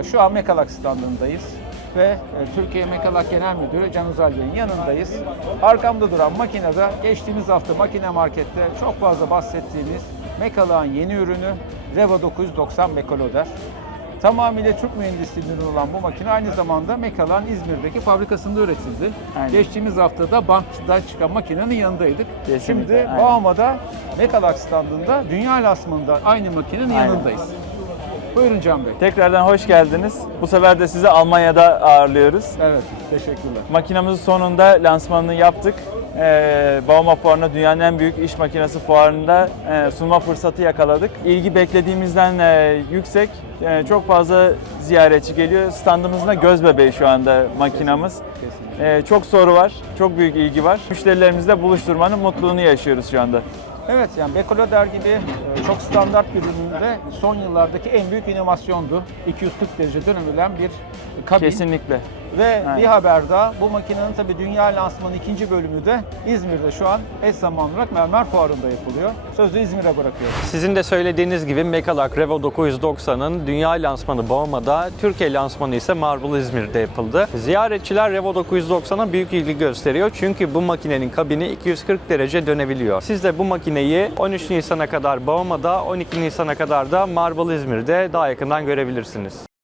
Ee, Şu an Mekalak standındayız ve e, Türkiye Mekalak Genel Müdürü Can Uzal Bey'in yanındayız. Arkamda duran makinede geçtiğimiz hafta makine markette çok fazla bahsettiğimiz Mekalak'ın yeni ürünü Reva 990 Mekaloder. Tamamıyla Türk mühendisliğinden olan bu makine aynı zamanda Mekalak'ın İzmir'deki fabrikasında üretildi. Aynen. Geçtiğimiz hafta banttan çıkan makinenin yanındaydık. Kesinlikle, Şimdi. Bahama'da Mekalak standında dünya lansmanında aynı makinenin Aynen. yanındayız. Buyurun Can Bey. Tekrardan hoş geldiniz. Bu sefer de sizi Almanya'da ağırlıyoruz. Evet, teşekkürler. Makinamızın sonunda lansmanını yaptık. Ee, Bauma Fuarı'nda dünyanın en büyük iş makinesi fuarında e, sunma fırsatı yakaladık. İlgi beklediğimizden e, yüksek. E, çok fazla ziyaretçi geliyor. Standımızın da göz bebeği şu anda makinamız. Kesinlikle. E, çok soru var, çok büyük ilgi var. Müşterilerimizle buluşturmanın mutluluğunu yaşıyoruz şu anda. Evet, yani Bekoloder gibi e, çok standart bir üründe son yıllardaki en büyük inovasyondu. 240 derece dönülen bir kabin. Kesinlikle. Ve Aynen. bir haber daha, bu makinenin tabii dünya lansmanı ikinci bölümü de İzmir'de şu an eş zamanlı olarak Mermer Fuarı'nda yapılıyor. Sözü İzmir'e bırakıyorum. Sizin de söylediğiniz gibi Mekalak Revo 990'ın dünya lansmanı Bauma'da, Türkiye lansmanı ise Marble İzmir'de yapıldı. Ziyaretçiler Revo 990'a büyük ilgi gösteriyor çünkü bu makinenin kabini 240 derece dönebiliyor. Siz de bu makineyi 13 Nisan'a kadar Bauma'da, 12 Nisan'a kadar da Marble İzmir'de daha yakından görebilirsiniz.